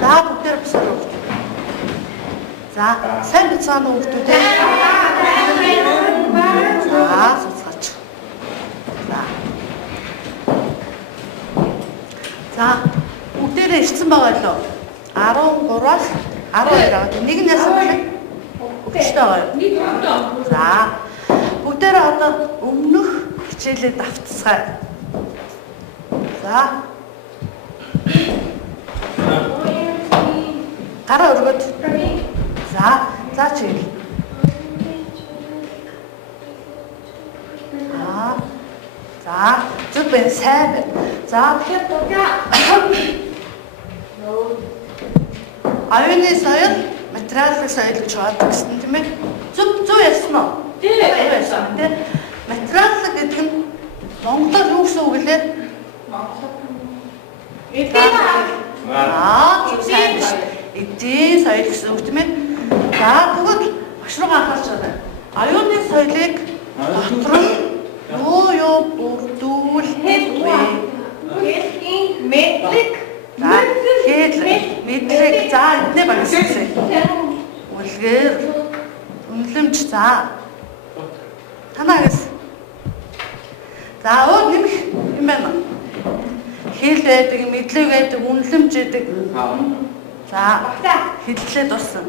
За бүгдээр босоо. За сайн бицааны хүүхдүүдээ. За суцгаач. За бүгдээрээ ирсэн байгаа лөө. 13-аас 12 аваад нэг нь яасан бэ? Өчтөө гоё. За бүгдээрээ одоо өмнөх хичээлээ давтцгаая. За гараа өргөд. За чиглэл. За зүг бэн сайн байна. За аюуны соёл, материалын соёл гэж байдаг гэсэн тийм ээ. Зүг яасан уу? Тийм яасан тийм. Материал гэдэг нь монголоор юу гэсэн үг лээ? Эдийн зүг сайн биш. Эдийн соёл гэсэн үг тийм ээ. За тэгвэл багш руу анхаарч байна. Аюуны соёлыг дотор нь юу бүрдүүлэх вэ? Мэдлэг. Мэдлэг. За эдний багсаа. Үлгээр үнэлэмж за. Танаагаас. За нэмэх юм байна. Хэл байдаг, мэдлэг байдаг, үнэлэмж байдаг. За хэллээ дууссан.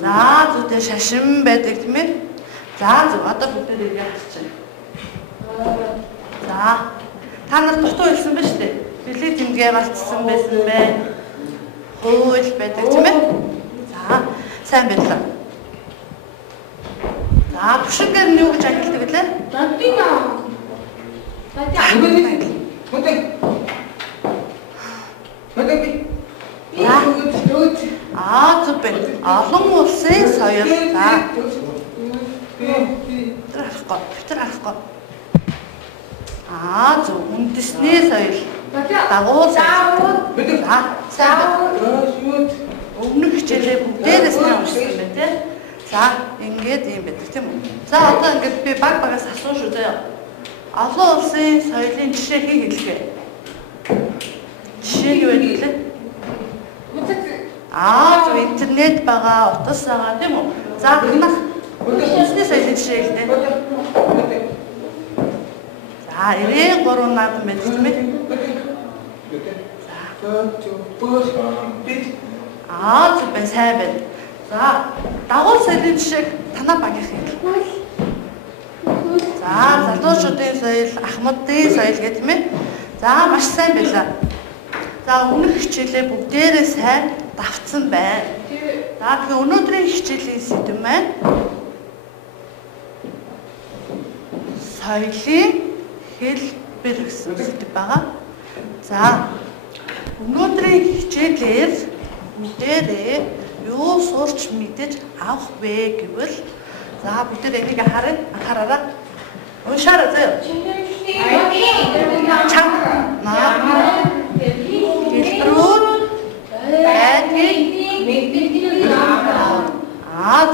За зүгтээ шашин байдаг тийм ээ. За зүг одоо бүгдээ яаж чинь. За та нар дутуу хэлсэн ба штэ. Билет тэмгээ мартсан байсан бай. Хууль байдаг тийм ээ. За сайн байлаа. За бүшингээр нь юу гэж ангилдаг вэ? Дантина. Хөтөг. Зүг байна. Олон улсын соёл. За. Тэрахгүй. Зүг үндэсний соёл. Дагуу соёл. За. Өмнөх хичээлээ бүгдээрээс нь уншсан байна тийм. За ингээд юм байдаг тийм үү. За одоо ингээд би багаас асууж шүү заяа. Олон улсын соёлын жишээ хэлэхээ. Жишээ юу вэ? Зөв интернет байгаа, утас байгаа тийм үү? За танах үндэсний соёлын жишээ хэлнэ. За 93 наадам байдаг тийм ээ. Зөв байна, сайн байна. За дагуу соёлын жишээг танаа багийнх хэлнэ. За залуучуудын соёл, ахмадын соёл гэх юм ээ. За маш сайн байлаа. За өмнөх хичээлээ бүгдээрээ сайн давтсан байна. За тэгэхээр өнөөдрийн хичээлийн сэдэв маань соёлын хэлбэр гэсэн сэдэв байгаа. За өнөөдрийн хичээлээр бүгдээрээ юу сурч мэдэж авах вэ гэвэл за бүгдээрээ энийг анхаараарай. Уншаарай заяа.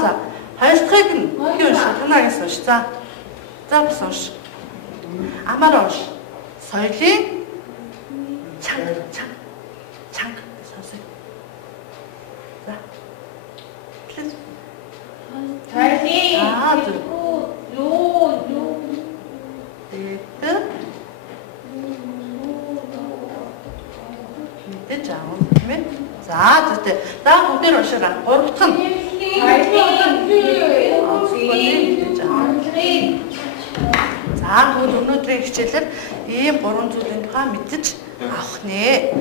За хайрцагыг нь юу уншаа? Танаагаас унш. За бас унш. Амар унш. Соёлын чанга сонсоо. За. Плиз. Соёлын мэдээж аав тийм ээ. За зүгтээ. За бүгдээр уншаарай. Гуравдах нь. За тэгвэл өнөөдрийн хичээлээр ийм 3 зүйлийн тухай мэдэж авах нэ.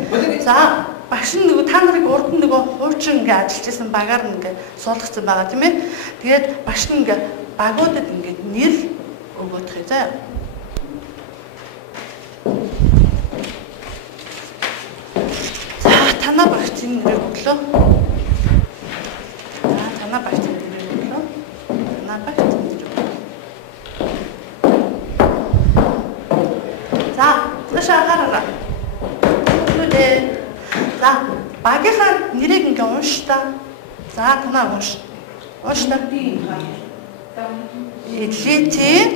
За багш нь нөгөө та нарыг урд нь нөгөө хуучин ингээ ажиллаж исэн багаар нь ингээ суулгацсан байгаа тийм ээ. Тэгээд багш нь ингээ багуудад ингээ нэр өгөх юм заа. За танаа багцын нэрийг өглөө. Танаа багцын нэрийг өглөө. Танаа багцын нэрийг. За цаашаа хараа. За багийнхаа нэрийг ингээ унш та. За танаа унш. Унш та. Элитийн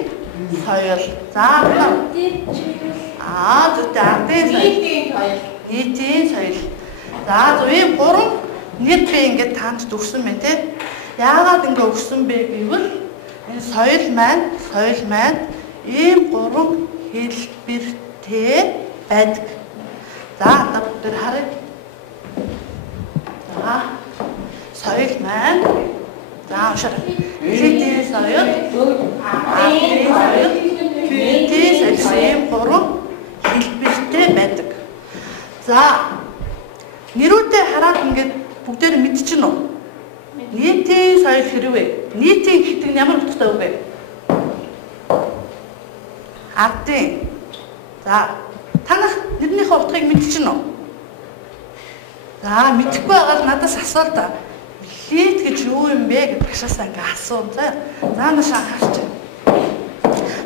соёл. За зүйтэй ардын соёл. Нийтийн соёл. За зүйн 3 нийт би ингээд танд өгсөн байна те. Яагаад ингэ өгсөн бэ гэвэл энэ соёл маань ийм 3 хэлбэртэй байдаг. За одоо бүгд харъя. За соёл маань за уншаа. Нийтийн соёл, ардын соёл, нийтийн соёл ийм 3 хэлбэртэй байдаг. За нэрүүдээ хараад ингээд бүгдээр мэдчихнэ үү? Нийтийн соёл хэрвээ нийтийн гэдэг нь ямар утгатай вэ? Ардын. За танах нэрнийхээ утгыг мэдчихнэ үү? За мэдэхгүй байгаад надаас асуув да. Нийт гэж юу юм бэ гэж багшаасаа ингээ асуув. За нааш анхаарч.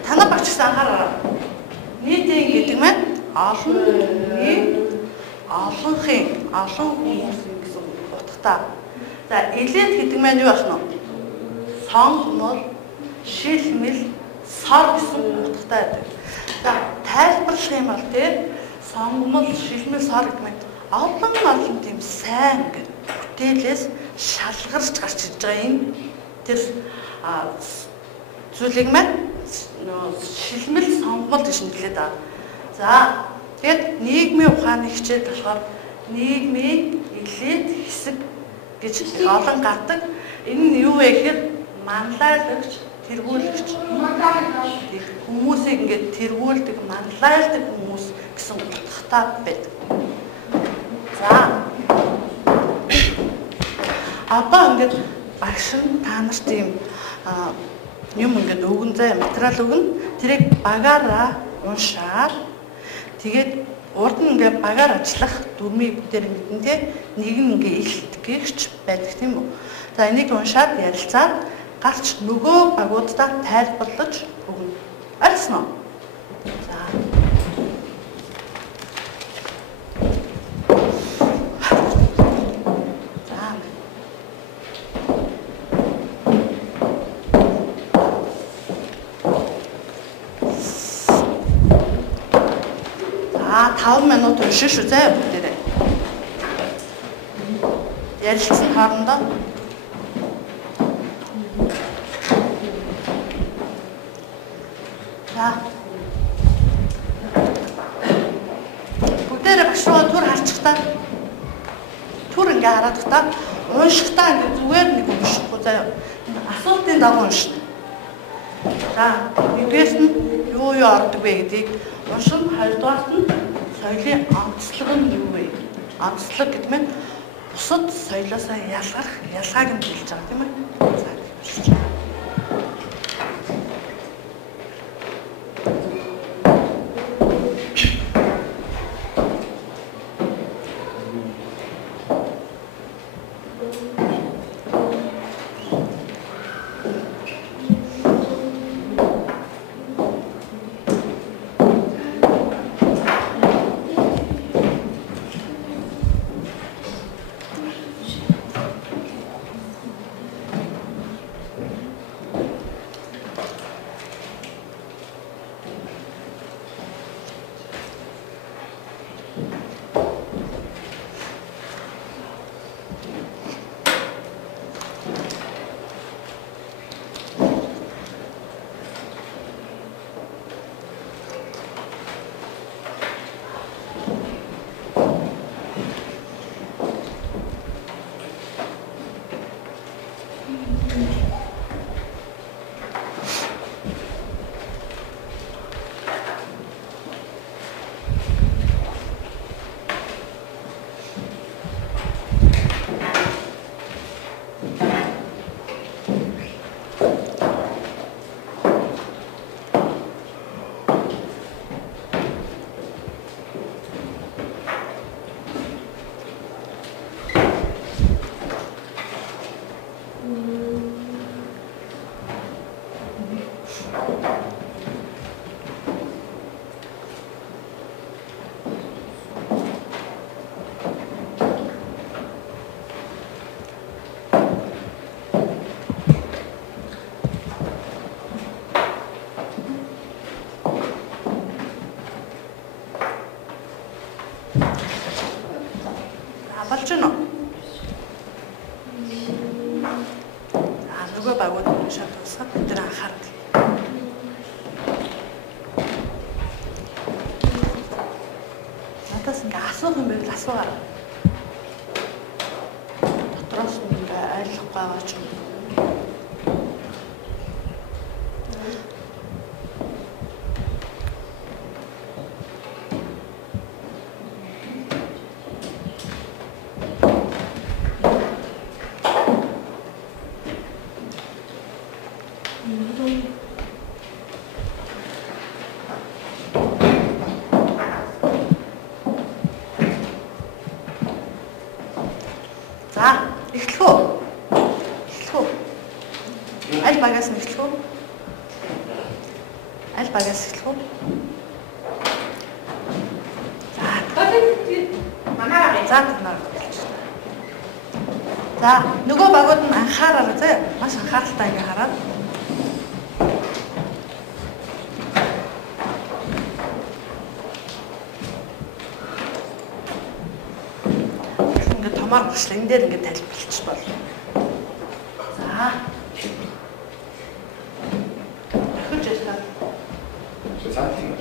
Танаа багшаас анхаараа. Нийтийн гэдэг маань олон хүмүүс гэсэн утгатай. За элет гэдэг маань юу байна вэ? Сонгомол, шилмэл, сор гэсэн утгатай байдаг. За тайлбарлах юм бол тийм сонгомол, шилмэл, сор гэдэг маань олон тийм сайн гэдэг бүтээлээс шалгарч гарч ирж байгаа энэ тэр зүйлийг маань шилмэл, сонгомол гэж нэрлэдэг даа. За тэгээд нийгмийн ухааны хичээл болохоор нийгмийн элет хэсэг гэж олон гардаг. Энэ нь юу вэ гэхээр манлайлагч, тэргүүлэгч хүмүүсийг ингээд тэргүүлдэг, манлайлдаг хүмүүс гэсэн утгатай байдаг. За одоо ингээд багш нь та нарт ийм юм ингээд өгөн зай материал өгнө. Тэрийг багаараа уншаад тэгээд урд нь ингээ багаар ажиллах дүрмийг бүгдээр мэднэ те. Нэг нь ингээ илтгэгч байдаг тийм үү. За энийг уншаад ярилцаад гарч нөгөө багуудаа тайлбарлаж өгнө. Альсан уу? За. За 5 минут уншиж шүү зэ бүгдээрээ. Ярилцсан хоорондоо. За. Бүгдээрээ багш руу түр харчихтаа. Түр ингээ хараад та уншихтаа ингээ зүгээр нэг уншихгүй заяа. Асуултын дагуу уншина. За, нэгдүгээрс нь юу ордог вэ гэдгийг уншин, хоёрдугаарт нь соёлын онцлог нь юу вэ? Онцлог гэдэг нь бусад соёлоос ялгарх ялгааг нь хэлж байгаа тийм ээ. За, уншиж. болж гэнэ үү? Нөгөө багууд шат усаад бид нар анхаарал. Надаас ингээ асуух юм байвал асуугаа. Дотроос нь ингээ ойлгохгүй байгаа ч юм. За, эхлэх үү? Эхлэх үү? Аль багаас нь эхлэх үү? Аль багаас эхлэх үү? За, манайгаа за танаар хэлж байна. За, нөгөө багууд нь анхаараа зэ. Маш анхааралтай ингээ хараад. Томор багш энэ дээр ингээд тайлбарлаж болно. За. Хөөж яах вэ? За тийм.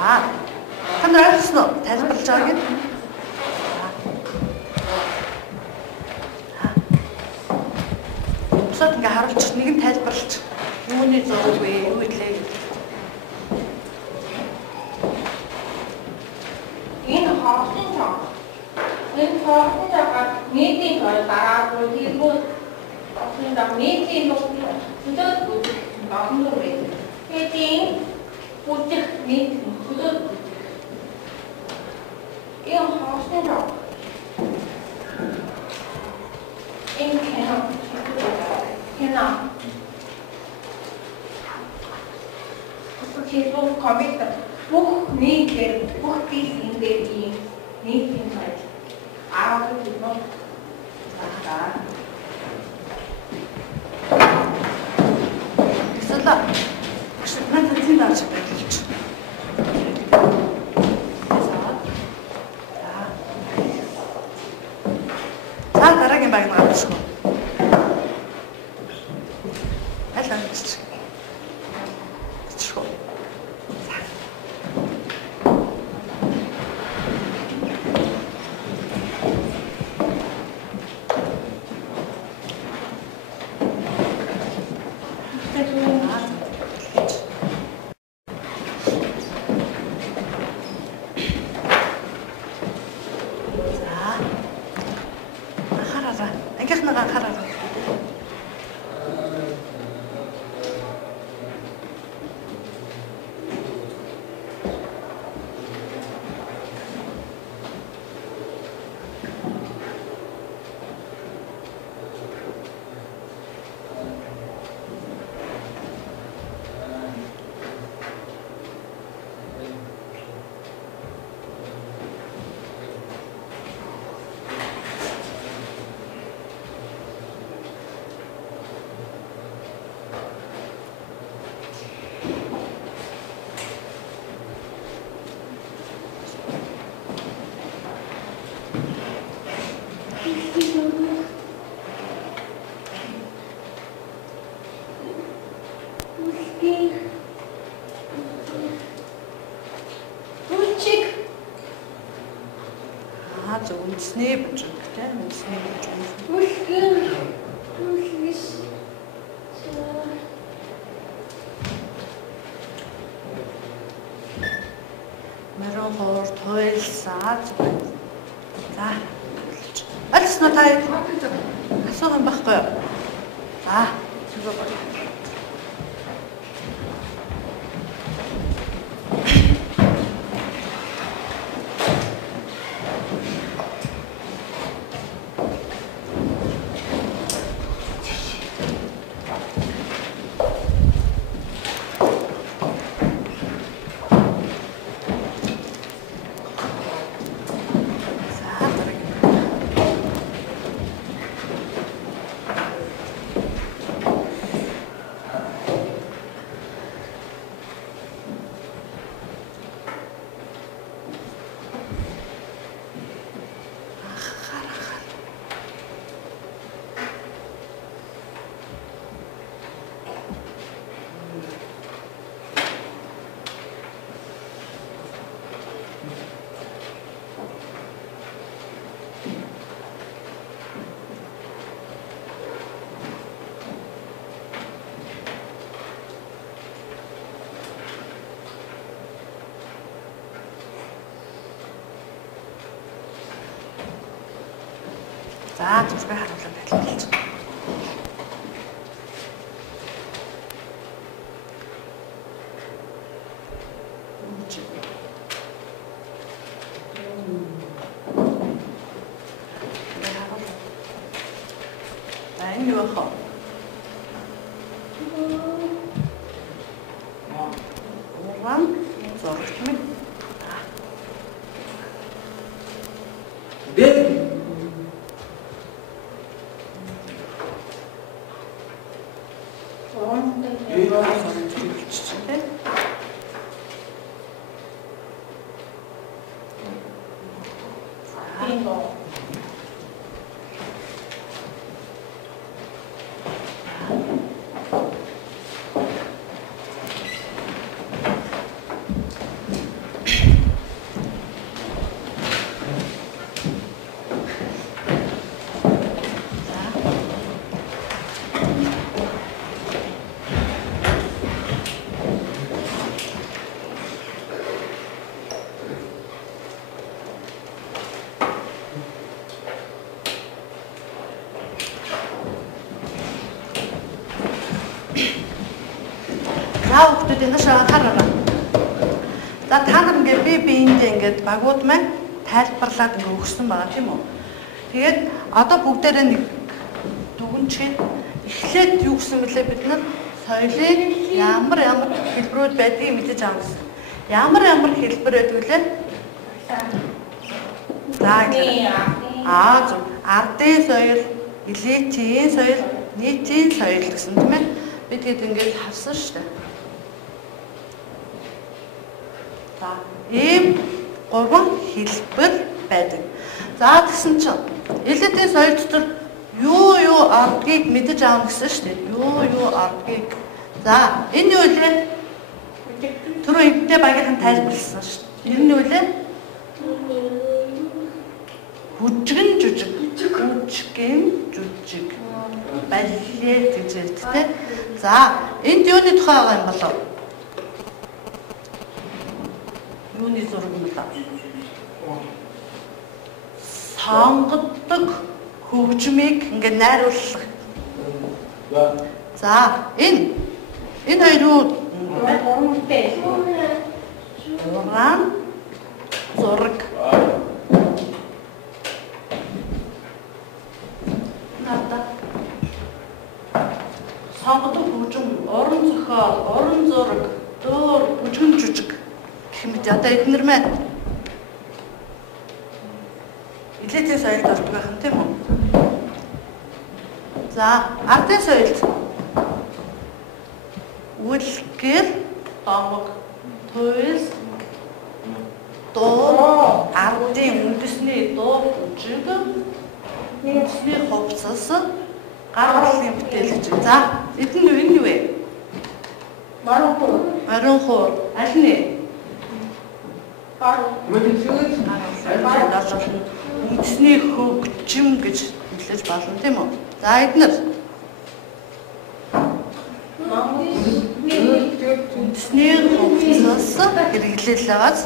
Аа. Та нар ойлгосон уу? Тайлбарлаж байгаа юм. Бусад ингээ харуулж нэг нь тайлбарлаж юуны зураг вэ? Юу илээ? Энэ хоолтойгоо нийтийн хойд гараагүй тиймүүд одоо нийтийн хөдөөд багнуу байдаг. Хэдийн бүдэх нийт хөдөөд энэ хоолтойгоо энэ хэнаа Facebook коммент бүх нийтээр бүх бие энэ нийтийн хойд 아무튼 이거 자 있었다. 혹시 난 단순히 나지 말겠지. 자, дараагийн баг наадчихгүй. Аль амжиж. Чихгүй. Ангийнхныгаа анхаараа. үндэсний бүжиг тийм үндэсний бүжиг. Үлгis. Мэрон хоор туйлсаа. За. Альс на тай. Асуух юм байхгүй юу? За. За, зүрхээ харуулсан байлаа болж байна. Энэ юу вэ? Уран зурагч минь. Хүүхдүүд энэ шагаа хараа. За та нар ингээд биеиндээ ингээд багууд маань тайлбарлаад ингээд өгсөн байгаа тийм үү? Тэгээд одоо бүгдээрээ нэг дүгнчихэд эхлээд юу гэсэн мөлий бид нар соёлын ямар хэлбэрүүд байдгийг мэдэж авах гэсэн. Ямар хэлбэр байдаг вүлээ? За зөв. Ардын соёл, элитийн соёл, нийтийн соёл гэсэн тийм ээ? Бид гээд ингээд хавсан шүү дээ. За, ийм гурван хэлбэр байдаг. За тэгсэн чинь элитийн соёл дотор юу ардгийг мэдэж аавна гэсэн шүү дээ. Юу ардгийг. За, энэ юу вэ? Түрүү эвдээ багийнхан тайлбарласан шүү дээ. Энэ нь юу вэ? Бүжгэн жүжиг. Балет гэж ярьдаг. За, энд юуны тухай байгаа юм болов? Юуны зураг юм болов? Сонгодог хөгжмийг ингээд найруулах. За, энэ хоёр юу? Уран зураг. Сонгодог хөгжим, уран зохиол, уран зураг, дөөр, бүжгэн жүжиг гэх мэт одоо эднэр маань элитийн соёлд ордог байх нь тийм үү? За, ардын соёлд үлгэр, домог, туйл, дуу, ардын үндэсний дуу, бүжиг, үндэсний хувцас, гар бүлийн бүтээл гэж. За, энэ юу вэ? Маран хуур. Аль нь? Үндэсний хөгжим гэж хэлж болно тийм үү? За эднэр үндэсний хөгжмөөс хэрэглэл аваад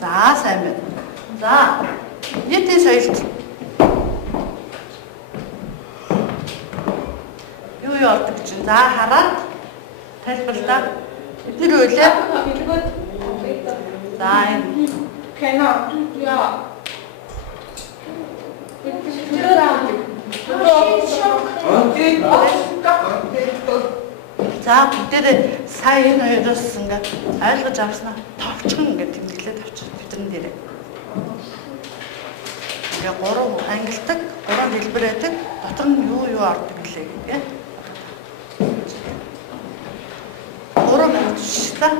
за сайн байна. За нийтийн соёлт юу ордог чинь за хараад тайлбарлаа. Эдгээр үйлээ. За энэ Кино. Яа. За бүгдээрээ сая энэ хоёроос ингээд ойлгож авснаа товчхон ингээд тэмдэглээд авчих бидрэн дээрээ. Ингээ гурван ангилдаг, гурван хэлбэр байдаг. Дотор нь юу ордог гэлээ гэх. Гурван хэлбэртэй.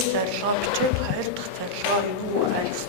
Зорилгоо бичээд хоёр дахь зорилгоо юу айс.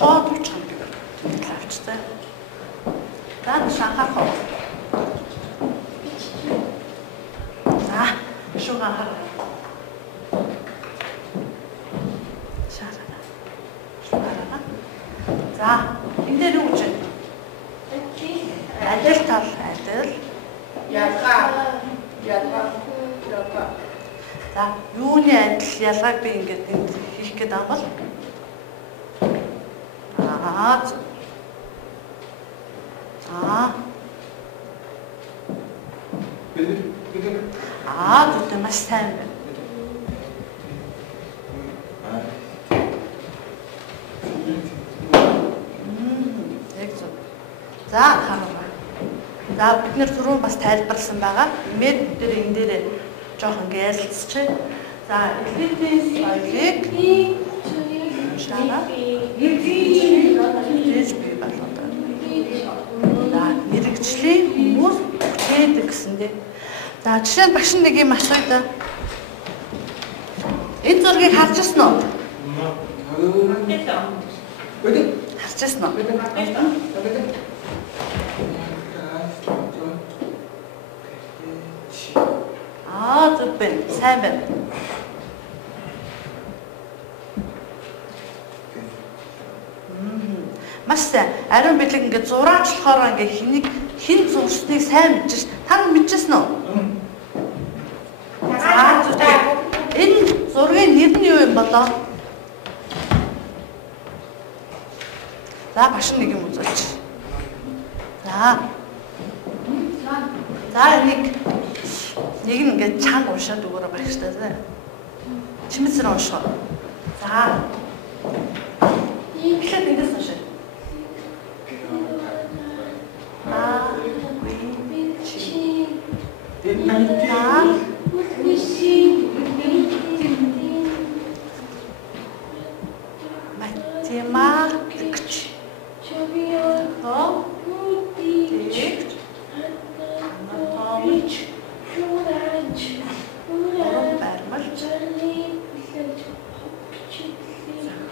Товчхон авчтай. За шанхаарах уу? За шуган анхаарах. Шаараа. За энэ дээр юу гэж байна? Адил тал адил. Ялгаа. За юуны адил ялгааг би ингээд энд хийх гээд байгаа бол Тэгтээ маш сайн байна. Яг зөв. За хараа. За бид нэр түрүүн бас тайлбарласан байгаа. Имээд дээр энэ дээр жоохон гялцчих. За элитийн соёлыг шаараа мэрэгжлийн хүмүүс бүтээдэг гэсэн дээ. За жишээ нь багш нэг юм асууя да. Энэ зургийг харж ирсэн үү? Харж ирсэн үү? Зөв байна. Сайн байна. Маш сайн. Ариун бэлэг ингээд зураач болохоор ингээд хин зурсныг сайн мэдчихэж. Та нар мэдчихсэн үү? Энэ зургийн нэр нь юу юм болоо? За багш нэг юм үзүүлж. За нэг нь ингээд чанга уншаад өгөөрэй багштай заа. Чимэсэр уншгаа. За. Ихлээр эндээс уншаа. Математикч. Анатомич.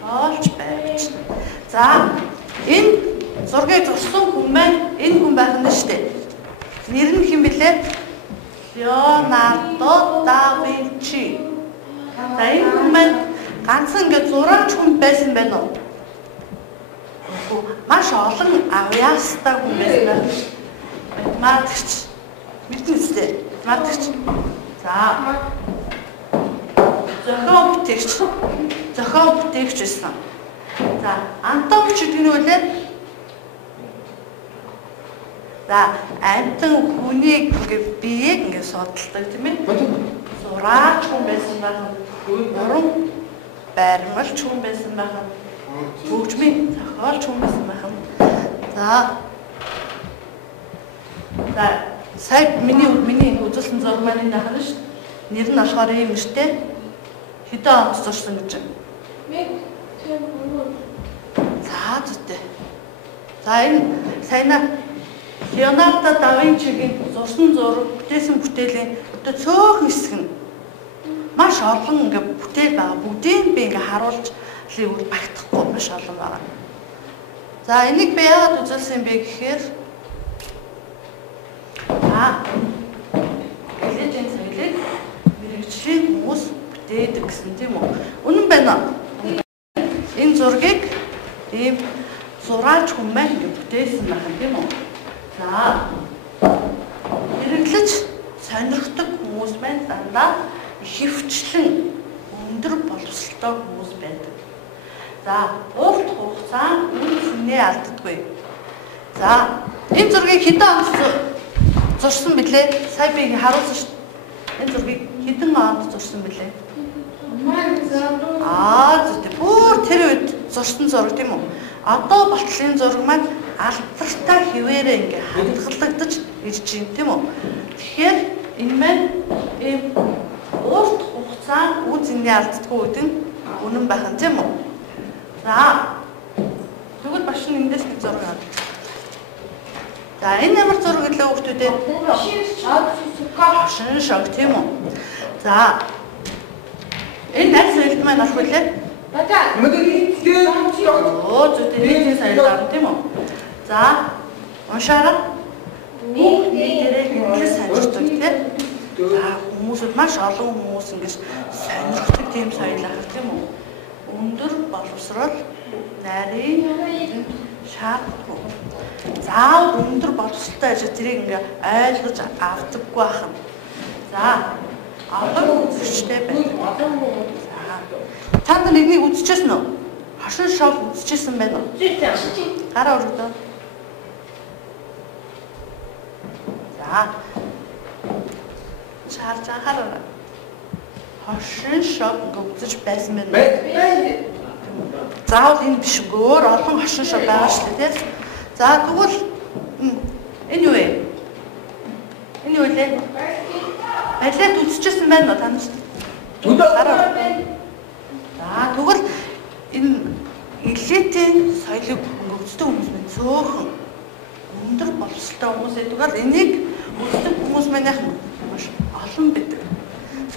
Олж барьж. За энэ зургийг зурсан хүн маань энэ хүн байх нь шүү дээ. Нэр нь хэн бэлээ? Леонардо да Винчи. За энэ хүн маань ганцхан ингээд зураач хүн байсан байна уу? Маш олон авьяастай хүн байсан байна. Математикч. Мэднэ үстэй. Математикч. За. Зохион бүтээгч байсан. За, анатомич гэдэг нь үлээ. За, амтан хүнийг ингээд биеийг ингээд судалдаг тийм ээ. Зураач хүн байсан байх. Уран баримлч хүн байсан байх. Хөгжмийн зохиолч хүн байсан байх. За, сая миний үзүүлсэн зураг маань энэ хана шүү. Нэр нь болохоор юм шүү дээ. Хэдэн онд зурсан гэж байна? За зүтэй. За энэ саяна Леонардо да Винчигийн зурсан зураг бүтээсэн бүтээлийн одоо цөөхөн хэсэг нь маш олон ингээ бүтээл байгаа. Бүгдийг би ингээ харуулж үл багтахгүй маш олон байгаа. За энийг би яагаад үзүүлсэн бэ гэхээр элежийн соёлыг мэрэгжлийн хүмүүс бүтээдэг гэсэн тийм үү? Үнэн байна уу? Энэ зургийг ийм зураач хүн маань бүтээсэн байна тийм үү? За. Хэрэглэж сонирхдаг хүмүүс маань дандаа ихэвчлэн өндөр боловсролтой хүмүүс байдаг. За, урт хугацаанд үн цэнээ алддаггүй. За, энэ зургийг хэдэн онд зурсан бэлээ? Сая би харуулсан шүү дээ. Энэ зургийг хэдэн онд зурсан бэлээ? Зүтэй. Бүр тэр үед зурсан зураг тийм үү? Одоо болтлын зураг маань алдартай хിവэрээ ингээ хадгалагдаж ирж байна тийм үү? Тэгэхээр энэ маань ийм урт хугацаанд үн цэнээ алддаггүй гэдэг нь үнэн байх нь тийм үү? За. Тэгвэл багш нь эндээс нэг зураг авах. За энэ ямар зураг гэлээ хүүхдүүдээ? Хошин шог тийм үү? За. Энэ найз соёлд маань авах үлээ? Зүтэй нийтийн соёл авах тийм үү? За. Уншаараа. Нэрээ хэрэглэж сонирхдаг тийм. За хүмүүсүүд маш олон хүмүүс ингэж сонирхдаг тийм соёл авах тийм үү? Өндөр боловсрол нарийн шаардлагагүй. Заавал өндөр боловсролтой ажил тэрийг ингээ ойлгож авдаггүй байх. За олон үзэгчтэй байна. Та нар нэгнийг үзчихсэн үү? Хошин шог үзчихсэн байна уу? Гараа өргөдөө. За. Чарж анхаараа. Хошин шог үзэж байсан байна. Заавал энэ биш өөр олон хошин шог байгаа шүү дээ тийм. За тэгвэл энэ юу вэ? Энэ юу вэ? Байлаад үзчихсэн байна уу та нар? Гараа. За тэгвэл энэ элитийн соёлыг хөнгөвчтэй хүмүүс нь цөөхөн өндөр боловсролтой хүмүүс эдгээр энийг үздэг хүмүүс манайх маш олон байдаг.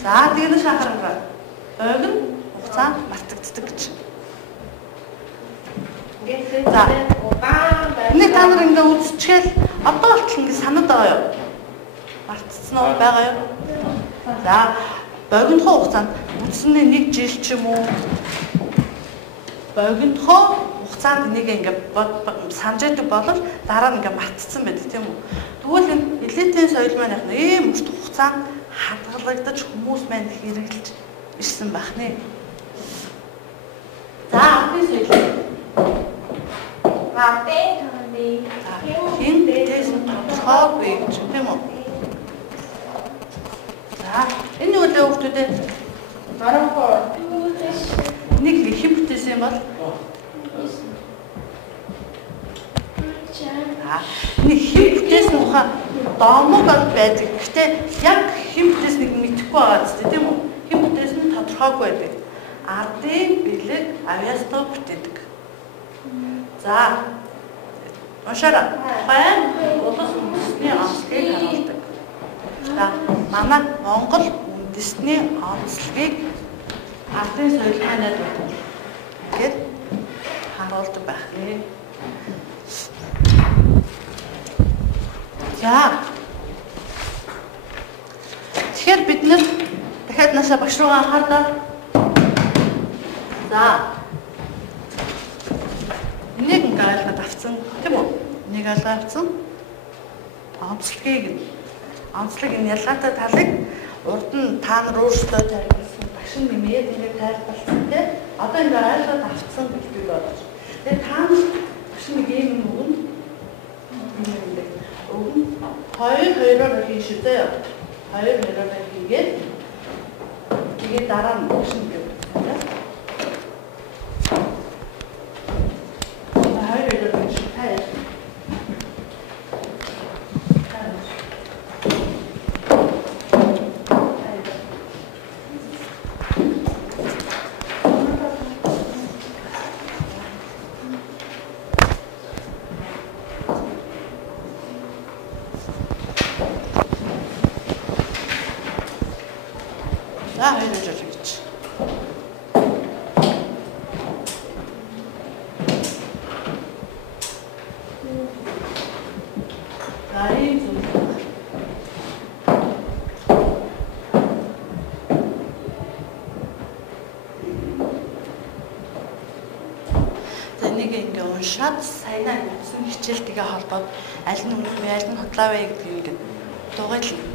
За тэгээд шахараа. Ойгон хугацаанд мартагддаг гэж. За. Нэг та нар ингээ үзчихэл одоо болтол ингээ санаад байгаа юу? Мартцсан уу байгаа юу? За, богинохоо хугацаанд үдсэний 1 жил ч юм уу? Богинохоо хугацаанд энийг ингээ санаж байдаг боловч дараа нь ингээ мартцсан байдаг тийм үү? Тэгвэл энэ элитийн соёл маань яг ийм урт хугацаанд хадгалагдаж хүмүүс маань хэрэгжилж ирсэн байх нэ. За, энэ соёл. Хин дэс тодорхойгүй гэж тийм үү? За, энэ үеийн хүмүүстэй нэг хэн бүтээсэн бол нэг хэн бүтээсэн ухаан домог байдаг. Гэхдээ яг хэн бүтээснийг мэдэхгүй байгаа зү тийм үү? Хэн бүтээсэн нь тодорхойгүй байдаг. Ардын бэлэг авьяастай бүтээдэг. За. Машара. Баян улс үндэсний онцлогийг харуулдаг. За, манай Монгол үндэсний онцлогийг ардын соёл манайд гэд харуулдаг байх нэ. За. Тэгэхээр бид нэр дахиад наашаа багш руугаа анхаарлаа. За. Нэг ингээ айлгаад авцсан тийм үү? Нэг айлгаа авцсан. Онцлог энэ ялгаатай талыг урд нь та нар өөрсдөө тавьсан багш нэмээд ингээ тайлбарласан тийм. Одоо ингээ айлгаад авцсан гэж би бодож. Тэгээ та нар багш нэг юм өгнө. Өгнө. 2-2-оор хийх шүү дээ. 2-2-оор хийгээд тэгээд дараа нь багш нэг юм. Шат сайнаа гэсэн хичээлтэйгээ холбоод аль нь үнэхээр аль нь худлаа вэ гэдгийг ингээд дугуйлна.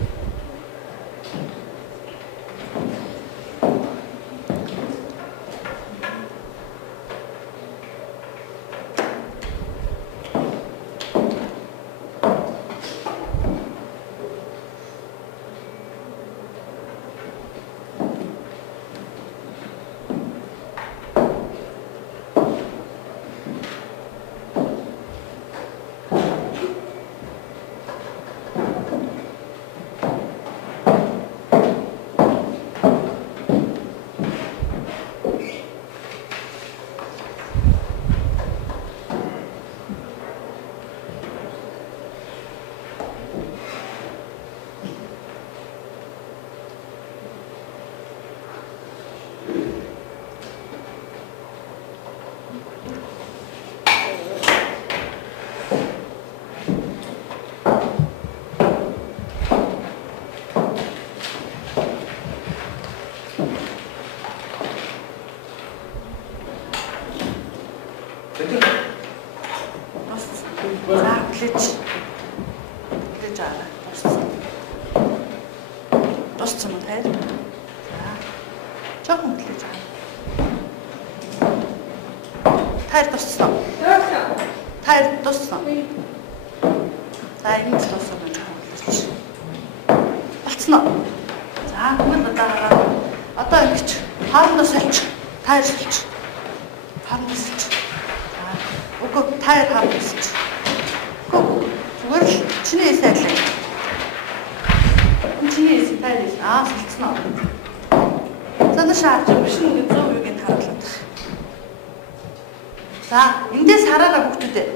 За, эндээс хараараа хүүхдүүдээ.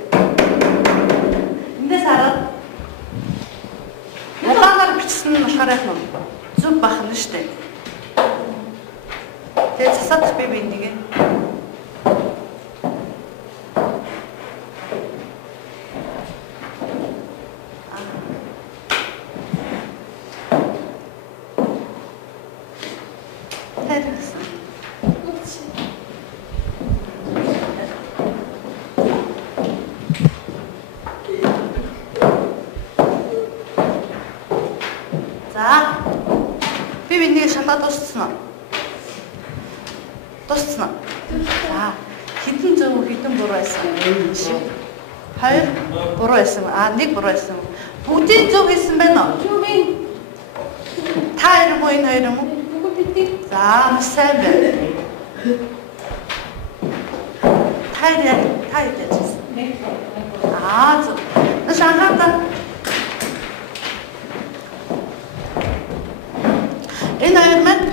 Эндээс хараад улаанаар нь болохоор яг зүг бахна шүү дээ. Тэгээд засаад би энийг шалгаад дууссан уу? Дууссан уу? За, хэдэн зөв хэдэн буруу байсан юм шиг. 2 буруу байсан. 1 буруу байсан. Бүгдийн зөв хийсэн байна уу? Зөв юм. Та хоёр юм уу энэ хоёр юм уу? Бүгд хэдий. За, маш сайн байна. Та яажсэн? Зөв. Шанхаата. Энэ хоёр маань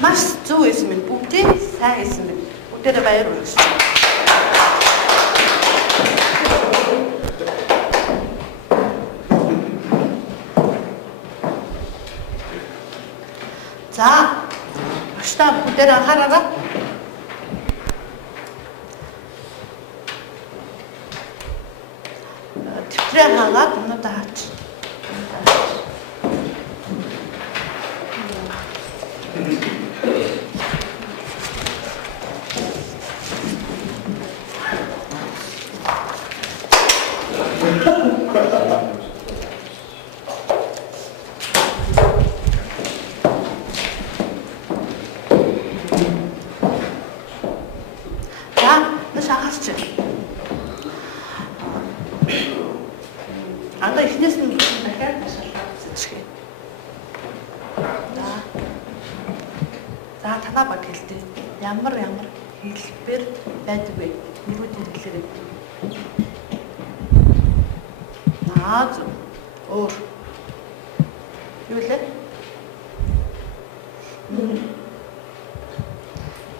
маш зөв байсан байна. Бүгдийг сайн хийсэн байна. Бүгдээрээ баяр хүргэе. За, багштай бүгдээрээ анхаараарай. Төвтрээ хаагаад өнөөдөр хаач. Анда ихнээс нь дахиад шалгаад үзчихье. За танаа баг хэлдэг. Ямар хэлбэр байдаг вэ? Нэрүүдийг хэлээрэй. Зөв. Өөр. Юу лээ?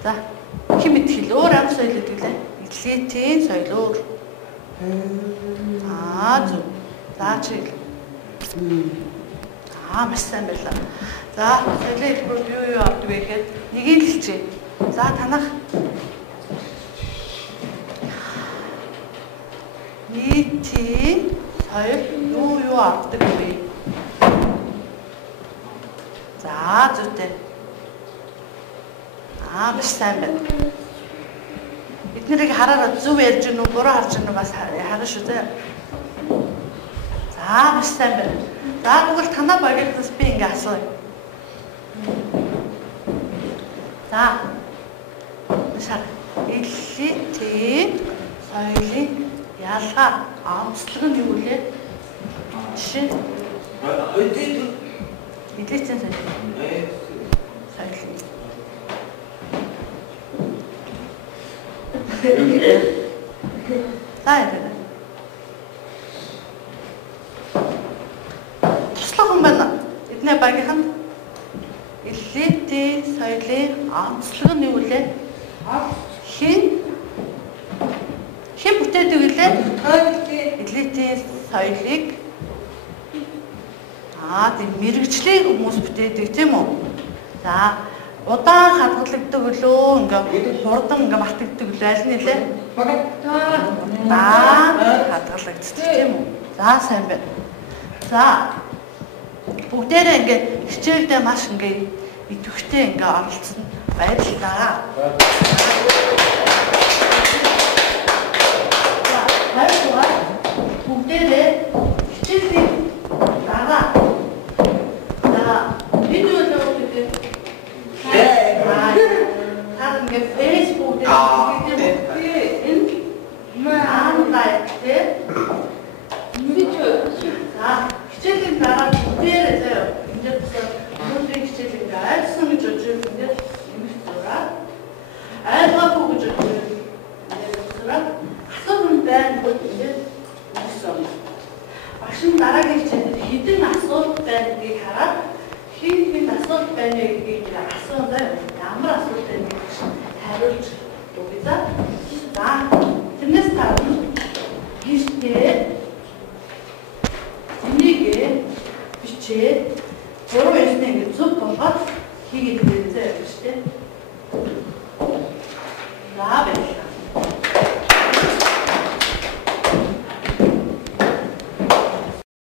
За, хэн мэд хэл өөр ам соёл гэдэг лээ? Элитийн соёл өөр. Зөв. За чи. Маш сайн байлаа. За, соёлын хэлбэрүүд юу авдаг вэ гэхэд нэгийг л хэлчихье. За, танах нийтийн соёл юу авдаг вэ? За, зүйтэй. Маш сайн байна. Эднэрийг хараараа зөв ярьж гэнэ үү, буруу харж гэнэ үү бас харна шүү дээ. За, маш сайн байна. За, тэгвэл танаа багаас би ингээ асууя. За. Машаа. Элитийн соёлын ялгаа онцлог нь юу вэ? Жишээ. Элитийн соёл. За яа. Туслах юм байна. Эдний багийнхан элитийн соёлын онцлог нь юу вэ? Хэн бүтээдэг вэ? Элитийн соёлыг тийм мэрэгжлийн хүмүүс бүтээдэг тийм үү? За, удаан хадгалагддаг өлөө ингээ хурдан ингээ мартагддаг өлөө аль нь нэлээ? Хадгалагддаг тийм үү? За, сайн байна. За, бүгдээрээ ингээ хичээлдээ маш ингээ идэвхтэй ингээ оролцсон баярлалаа. За, баярлалаа. Бүгдээрээ хичээлийн дараа. За, видео нөтөд ингээ Facebook дээр видео хичээлийн дараа бүгдээрээ заяа ингээд өнөөдрийн хичээл ингээ айлсан гэж бодож ингээд нэмэлт зураа айлгаагүй гэж бодож ингээд зураа асуух байна гэж ингээд өгсөн. Багш нь дараагийн хичээлд хэдэн асуулт байныг хараад хин асуулт байна гэдгийг асуусан заяа ямар асуулт байна гэж хариулж